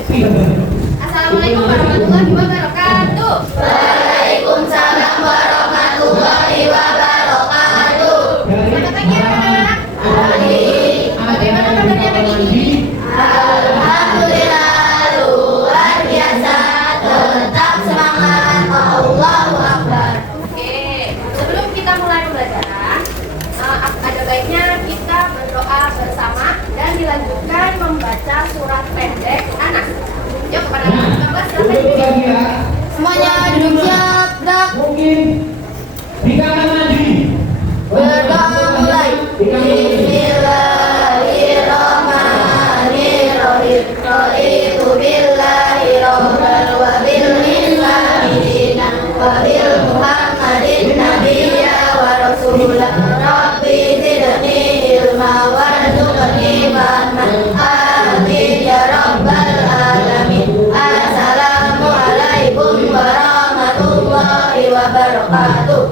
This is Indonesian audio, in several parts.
Assalamualaikum warahmatullahi wabarakatuh. Waalaikumsalam warahmatullahi wabarakatuh. Selamat pagi anak-anak. Bagaimana kabarnya pagi ini? Alhamdulillah luar biasa, tetap semangat, Allahu Akbar. Oke, sebelum kita mulai pembelajaran, ada baiknya kita berdoa bersama dan dilanjutkan membaca surat pendek Anas. Yuk kepada anak-anak silakan. Semuanya duduk siap, gerak. Mungkin di kamar mandi. Berdoa mulai. Bismillahirrahmanirrahim. Raditu billahi rabban wa bil islami dinan wa bil Muhammadin nabiyya wa rasulah. Rabbi zidni ilma warzuqni fahman. Amin ya rabbal alamin. Assalamualaikum warahmatullahi wabarakatuh.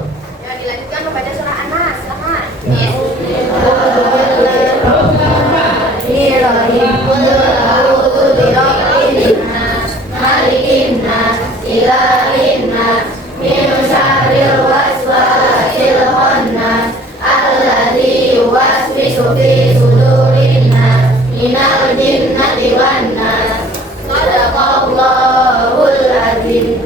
Ya, dilanjutkan membaca surah Anas. Silakan. Bismillahirrahmanirrahim. Qul a'udzu birabbin nas, malikin nas, ilahin nas, min syarril waswasil khannas, alladzi yuwaswisu fi sudurin nas, minal jinnati wan nas. Shadaqallahul azim.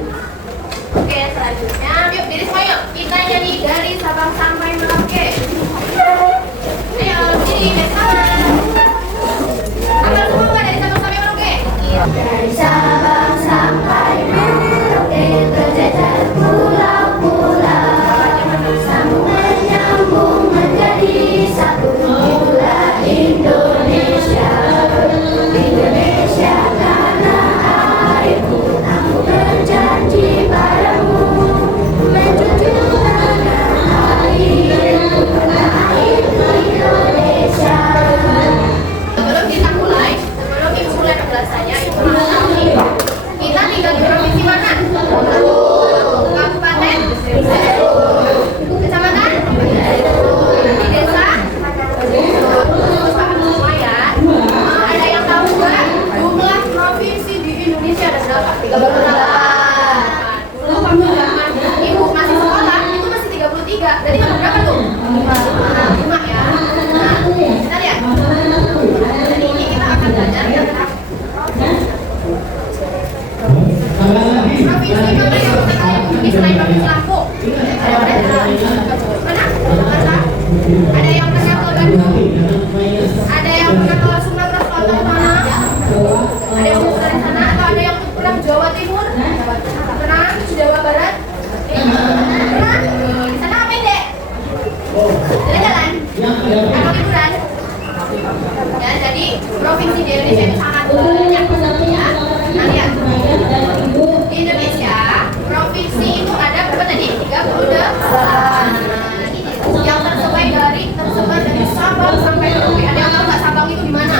Oke, selanjutnya yuk diri semua yuk. Kita nyanyi dari Sabang sampai Merauke. Ayo, sini bersama. Hafal semua nggak dari Sabang sampai Merauke? Dari Sabang sampai Merauke tercecer pulau-pulau, sambung menyambung menjadi satu itulah Indonesia. Indonesia tanah airku, aku berjanji padamu menjunjung tanah airku, tanah airku Indonesia. Sebelum kita mulai, sebelum ibu mulai pembelajarannya, ibu harus tahu nih, kita tinggal di provinsi mana? Kabupaten? Kecamatan? Di desa? Terus paham semua ya. Ada yang tahu nggak jumlah provinsi di Indonesia ada berapa? 38. Dulu waktu zaman ibu masih sekolah itu masih 33. Berarti tambah berapa tuh? 5 ya. Nah, kita lihat. Jadi ini kita akan belajar tentang provinsi mana yang terkait di selain provinsi Lampung. Mana? Mana? Ada yang pernah ke Bandung? Ada yang pernah ke Sumatera Selatan mana? Ada yang pernah dari sana atau ada yang pernah ke Jawa Timur? Pernah? Jawa Barat? Pernah? Di sana apa dek? Jalan-jalan? Atau liburan? Ya, jadi provinsi di Indonesia itu sangat banyak ya. Nah, lihat. Di Indonesia, provinsi itu ada berapa tadi? 38. Yang tersebar dari Sabang sampai Merauke. Ada yang tahu nggak Sabang itu di mana?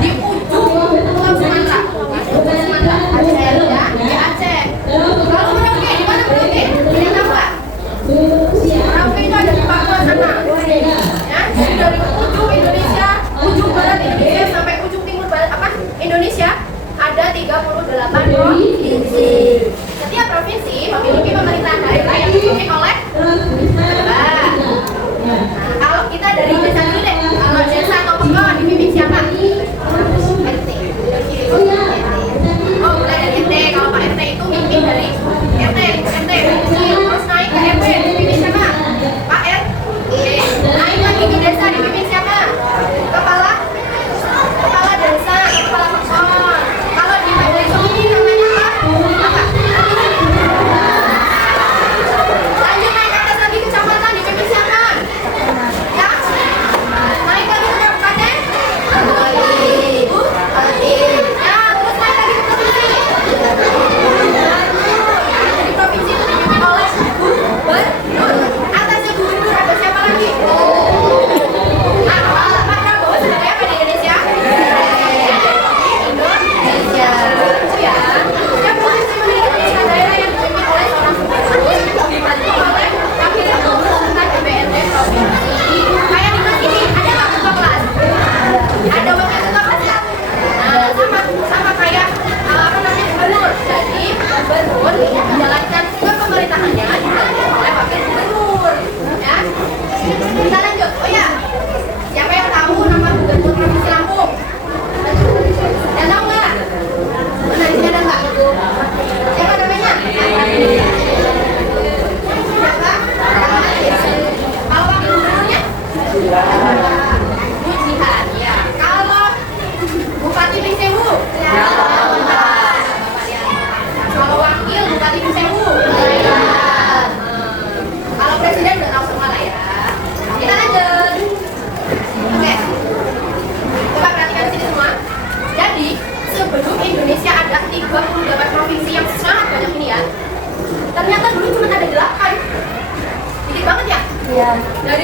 Di ujung Pulau Sumatera. Sumatera. Aceh ya, di Aceh. Kalau Merauke di mana Merauke? Ada yang tahu nggak? Merauke itu ada di Papua sana. Ya, jadi dari ujung Indonesia, ujung barat Indonesia sampai ujung timur barat apa? Indonesia ada 38 provinsi. Setiap provinsi memiliki pemerintahan daerah yang dipimpin oleh daerah. Nah, kalau kita dari desa dulu deh, kalau desa atau penggawa dipimpin siapa? RT. Oh, mulai dari RT. Kalau Pak RT itu mimpin dari RT, terus naik ke RW dipimpin siapa? Pak RT. Naik lagi ke desa dipimpin siapa? Kepala desa, kepala pekon. Kalau di desa ini namanya apa? Lanjut naik ke atas lagi kecamatan dipimpin siapa? Ya,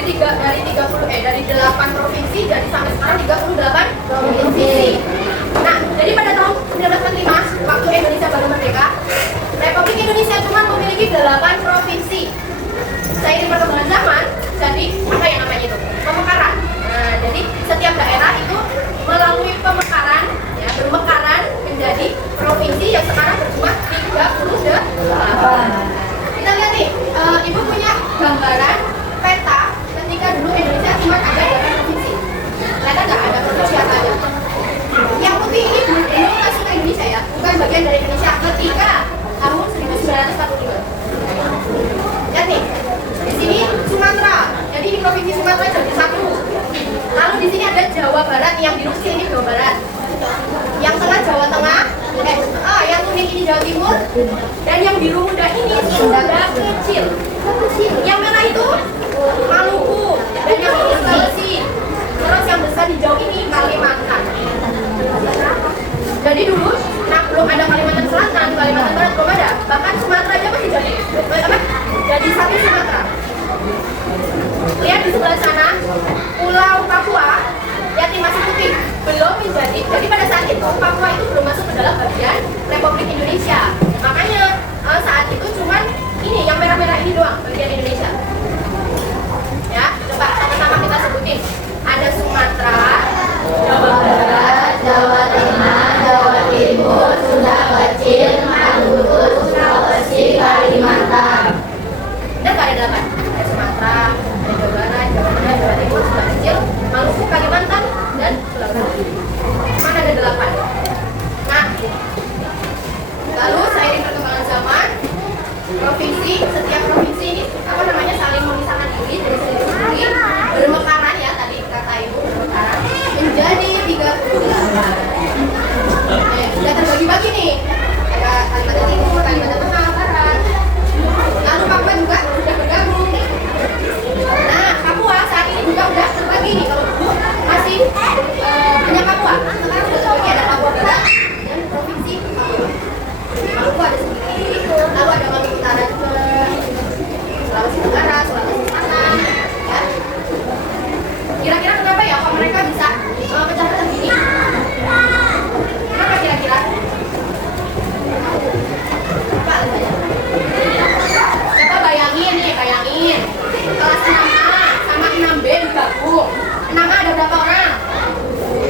dari 8 provinsi jadi sampai sekarang 38 provinsi. Nah, jadi pada tahun 1945 waktu Indonesia baru merdeka, Republik Indonesia cuma memiliki 8 provinsi. Seiring perkembangan zaman, jadi apa yang namanya itu? Pemekaran. Nah, jadi setiap daerah itu melalui pemekaran, ya, bermekaran menjadi provinsi yang sekarang berjumlah 38. Kita lihat nih, Ibu punya gambaran peta ketika dulu Indonesia cuma ada 8 provinsi. Ternyata nggak ada provinsi apa aja. Yang putih ini belum masuk ke Indonesia ya, bukan bagian dari Indonesia ketika tahun 1945. Lihat nih, di sini Sumatera, jadi di provinsi Sumatera jadi 1. Lalu di sini ada Jawa Barat, yang biru sini ini Jawa Barat. Yang tengah Jawa Tengah, yang kuning ini Jawa Timur, dan yang biru muda ini Sunda kecil. Yang merah itu Maluku, dan yang ini Sulawesi. Terus yang besar hijau ini Kalimantan. Jadi dulu, nah belum ada Kalimantan Selatan, Kalimantan Barat belum ada. Bahkan Sumatera aja masih jadi satu Sumatera. Lihat di sebelah sana, Pulau Papua, lihat ini masih putih, belum menjadi. Jadi pada saat itu Papua itu belum masuk ke dalam bagian Republik Indonesia. Makanya saat itu cuman ini yang merah-merah ini doang bagian Indonesia. Ya, coba sama-sama kita sebutin. Ada Sumatera, Jawa Barat, Jawa Tengah, Jawa Timur, Sunda Kecil, Maluku, Sulawesi, Kalimantan. dan nggak ada 8. Ada Sumatera, ada Jawa Barat, Jawa Tengah, Jawa Timur, Sunda Kecil, Maluku, Kalimantan, dan Sulawesi. Mana ada 8. Nah, lalu seiring perkembangan zaman, setiap provinsi ini apa namanya saling memisahkan diri dari sendiri, bermekaran ya tadi kata Ibu, bermekaran menjadi 38. Sudah terbagi-bagi nih, ada Kalimantan Timur, Kalimantan Tengah, Barat. Lalu Papua juga sudah bergabung. Nah, Papua saat ini juga sudah terbagi nih. Kalau dulu masih hanya Papua, sekarang sudah terbagi, ada Papua Barat dan provinsi Papua. Maluku ada sendiri, lalu ada Maluku Utara juga, Sulawesi Tenggara, Sulawesi Selatan. Ya. Kira-kira kenapa ya kok mereka bisa pecah-pecah gini? Kenapa kira-kira? Apa alasannya? Coba bayangin kelas 6A sama 6B digabung. 6A ada berapa orang?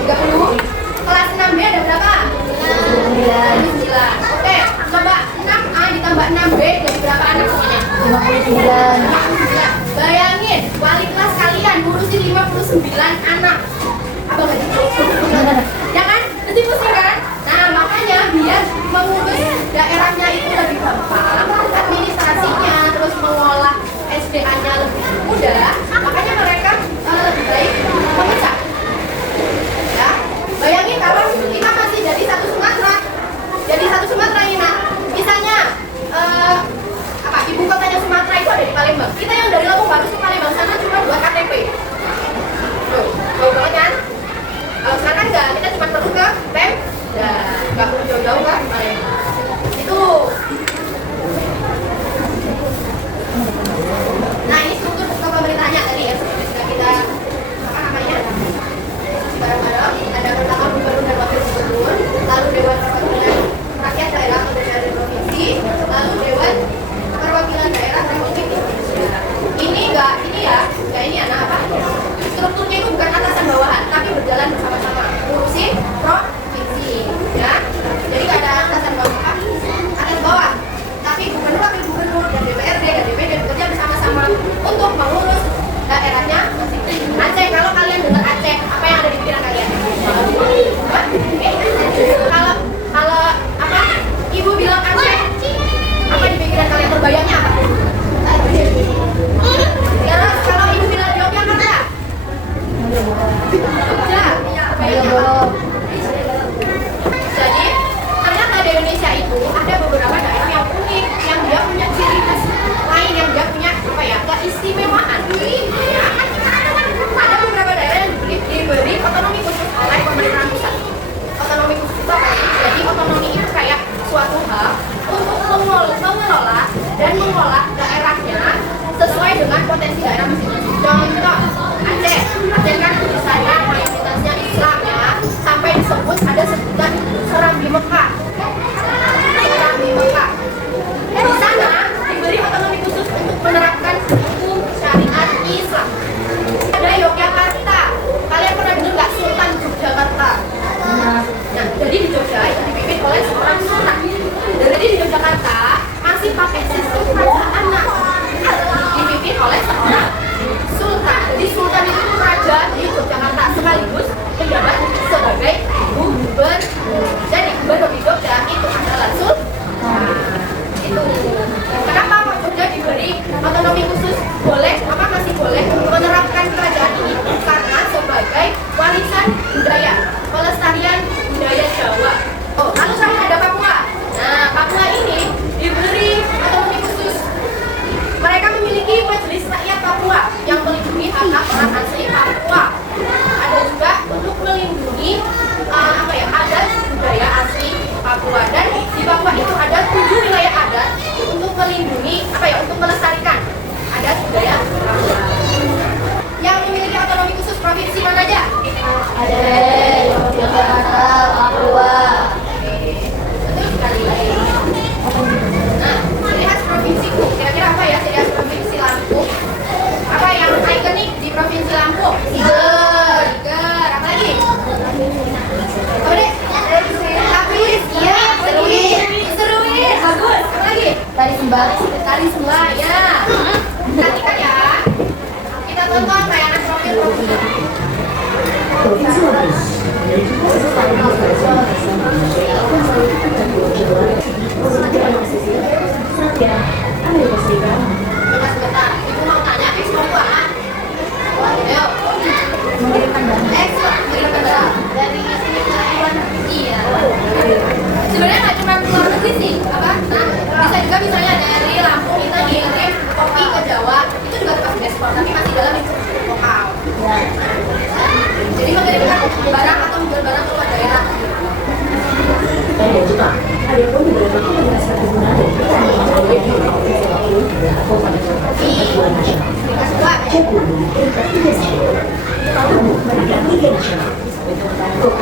30. Kelas 6B ada berapa? 9. Oke, coba 6A ditambah 6B jadi berapa anak semuanya? 59. Bayangin, wali kelas kalian ngurusin 59 anak. Apa nggak ya kan? Nanti pusing kan? Nah, makanya biar mengurus daerahnya itu lebih gampang, administrasinya, terus mengolah SDA-nya lebih mudah, makanya mereka lebih baik memecah. Ya, bayangin kalau kita masih jadi satu Sumatera ini, nah, misalnya ibu kotanya Sumatera itu ada di Palembang. Kita yang dari Lampung bagus ke Palembang sana cuma 2 KTP. Tuh, jauh banget kan? Kalau sekarang enggak, kita cuma perlu ke PEM, nggak perlu jauh-jauh kan Palembang. Itu. Nah, ini struktur pemerintahannya tadi ya, seperti sudah kita bareng-bareng. Ada pertama gubernur dan wakil gubernur, lalu dewan perwakilan rakyat daerah atau dari provinsi, lalu dewan perwakilan daerah Republik Indonesia. Ini strukturnya itu bukan atasan bawahan, tapi berjalan bersama-sama ngurusin provinsi, ya. Jadi nggak ada atasan bawahan.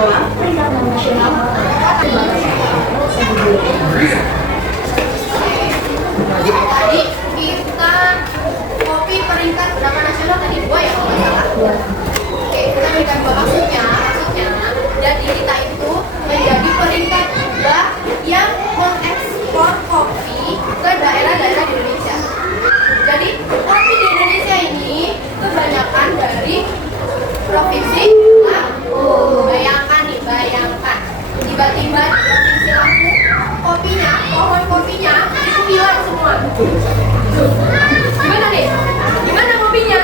setelah peringatan nasional. Tadi kita kopi peringkat berapa nasional tadi? 2 ya kalau nggak salah. Oke, kita berikan 2 maksudnya jadi kita itu menjadi peringkat 2 yang mengekspor kopi ke daerah-daerah di Indonesia. Jadi kopi di Indonesia ini kebanyakan dari provinsi Lampung. Bayangkan nih, bayangkan tiba-tiba di provinsi Lampung kopinya, pohon kopinya itu hilang semua. Gimana nih? Gimana kopinya?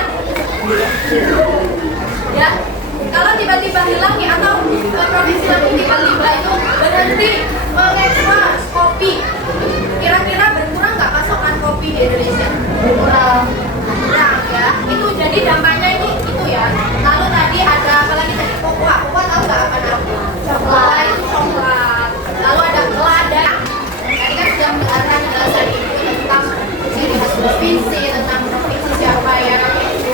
Ya, kalau tiba-tiba hilang nih atau provinsi Lampung tiba-tiba itu berhenti mengekspor kopi, kira-kira berkurang nggak pasokan kopi di Indonesia? Berkurang ya. Itu jadi dampaknya itu ya. Lalu tadi ada apa lagi tadi? Kokoa tahu nggak apa namanya? Coklat itu coklat. Lalu ada lada. Tadi kan sudah mendengarkan penjelasan ibu tentang ciri khas provinsi, tentang provinsi siapa yang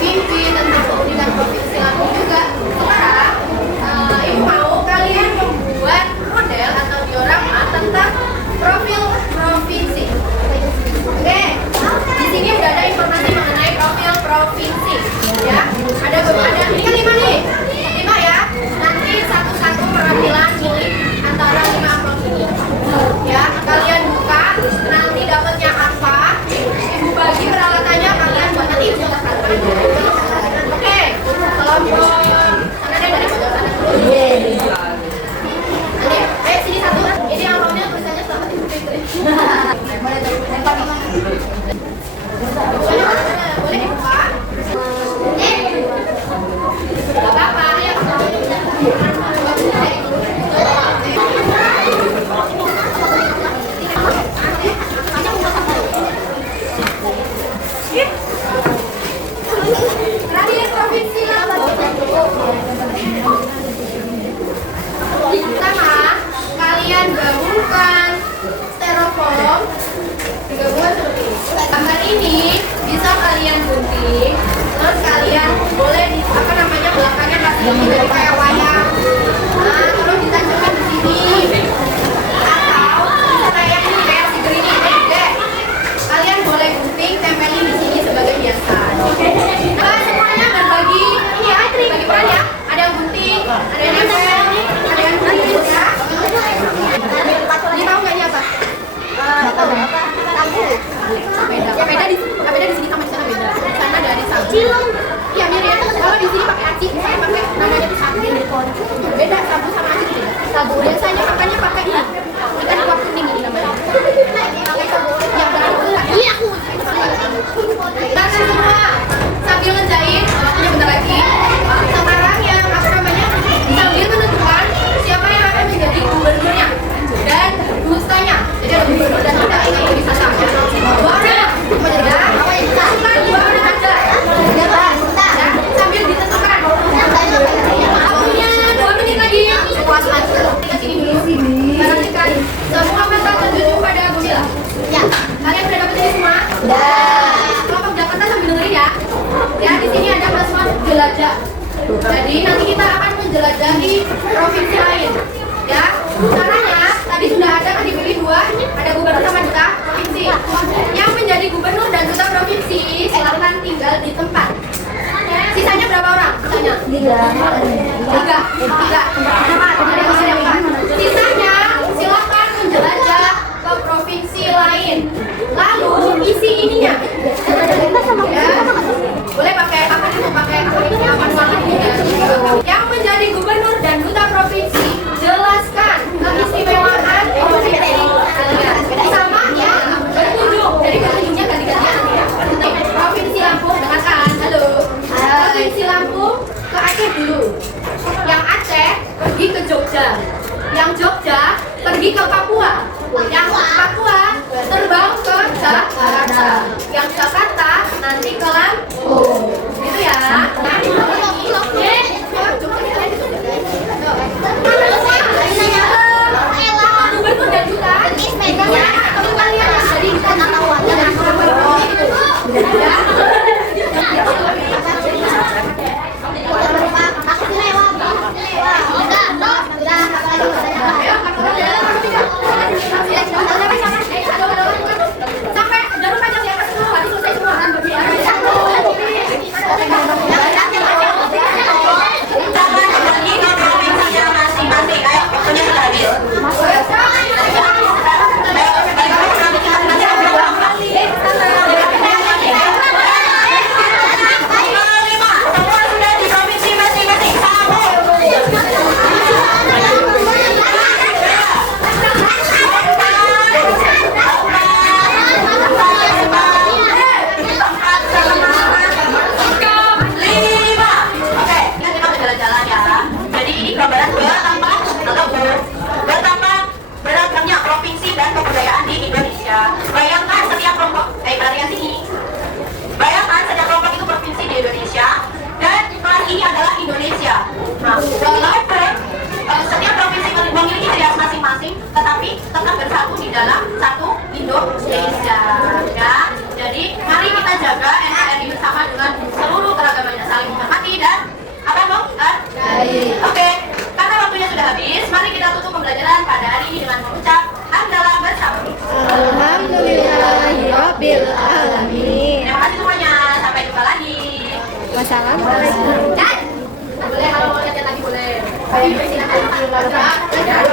pimpin, tentang keunikan provinsi Lampung juga. Sekarang ibu mau kalian membuat model atau diorama tentang profil provinsi. Oke, di sini udah ada informasi mengenai profil provinsi. Ya, ada ini kan 5 nih, 5 ya. Nanti satu-satu perwakilan milik antara 5 amplop ini. Ya, kalian buka, nanti dapatnya apa? Ibu bagi peralatannya, kalian buat nanti ibu kasih. Oke, kelompok mana deh dari pojok kanan dulu. Nanti, sini satu. Ini amplopnya tulisannya selamat Ibu Fitri. Boleh lempar nih. Boleh dibuka? Gak apa-apa, ya. Terakhir provinsi Lampung. Pertama, kalian gabungkan styrofoam digabungkan seperti ini. Gambar ini bisa kalian gunting, terus kalian boleh di belakangnya kasih ini jadi kayak wayang. Nah, terus ditancapkan di sini. Atau bisa kayak ini kayak stiker ini, deh. Kalian boleh gunting, tempelin di sini sebagai hiasan. Nah, semuanya berbagi ini ya, bagi peran ya. Ada yang gunting, ada yang nempel, ada yang gunting ya. Ini tahu nggak ini apa? Beda di sini sama di sana beda. Di sana dari sabu. Iya mirip. Kalau di sini pakai aci, saya pakai namanya itu sabu. Beda sabu sama aci beda. Sabu biasanya makanya pakai ikan kuah kuning ini namanya. Pakai sabu yang benar. Iya aku. Kita semua sambil ngejahit, ini bentar lagi. Sekarang yang apa namanya sambil menentukan siapa yang akan menjadi gubernurnya dan dustanya. Jadi ada gubernur dan duta ini bisa sama. Dua orang. Bukan 2 orang aja. Sambil ditentukan. Waktunya 2 menit lagi. Kita sini dulu. Perhatikan. Semua mata tertuju pada Gumila. Ya. Kalian sudah dapat ini semua? Kelompok Jakarta sambil dengerin ya. Ya, di sini ada plasma jelajah. Jadi nanti kita akan menjelajahi provinsi lain. Ya. Caranya tadi sudah ada kan diberi 2, ada gubernur sama duta provinsi. Yang menjadi gubernur dan duta provinsi silakan tinggal di tempat. Sisanya berapa orang? Sisanya? 3. Sisanya silakan menjelajah ke provinsi lain. Lalu isi ininya. Ya. Boleh pakai apa itu? Pakai apa ini ya? Yang menjadi gubernur dan duta provinsi jelaskan keistimewaan provinsi sama yang berkunjung. Jadi berkunjungnya ganti-gantian ya. Provinsi Lampung dengarkan. Halo. Provinsi Lampung ke Aceh dulu. Yang Aceh pergi ke Jogja. Yang Jogja pergi ke Papua. Yang Papua terbang ke Jakarta. Yang Jakarta nanti ke Lampung. Gitu ya. Gubernur dan duta. Kalian jadi Indonesia. Bayangkan setiap kelompok, perhatikan sini. Bayangkan setiap kelompok itu provinsi di Indonesia dan kelas ini adalah Indonesia. Nah, setiap provinsi memiliki ciri khas masing-masing, tetapi tetap bersatu di dalam satu Indonesia. Ya, jadi mari kita jaga NKRI bersama dengan seluruh keragamannya, saling menghormati dan apa dong? Oke, karena waktunya sudah habis, mari kita tutup pembelajaran pada hari ini dengan mengucap hamdalah bersama. Alhamdulillahirabbil alamin. Terima kasih semuanya, sampai jumpa lagi. Wassalamualaikum. Dan boleh kalau mau lihat lagi boleh. Ayo, silakan.